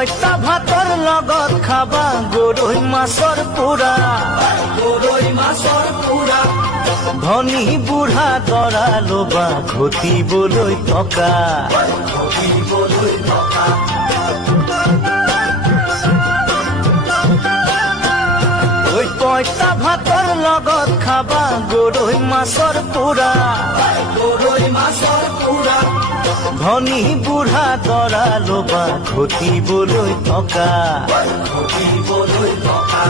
পইতা ভাতৰ লগত খাবা গৰৈ মাছৰ পোৰা, গৰৈ মাছৰ পোৰা। ধনী বুঢ়া দৰা লবা ঘটিবলৈ টকা, ঘটিবলৈ টকা। ঐ পইতা ভাতৰ লগত খাবা গৰৈ মাছৰ পোৰা, গৰৈ মাছৰ পোৰা। ধনী বুঢ়া দৰা লবা ঘটিবলৈ টকা, ঘটিবলৈ টকা।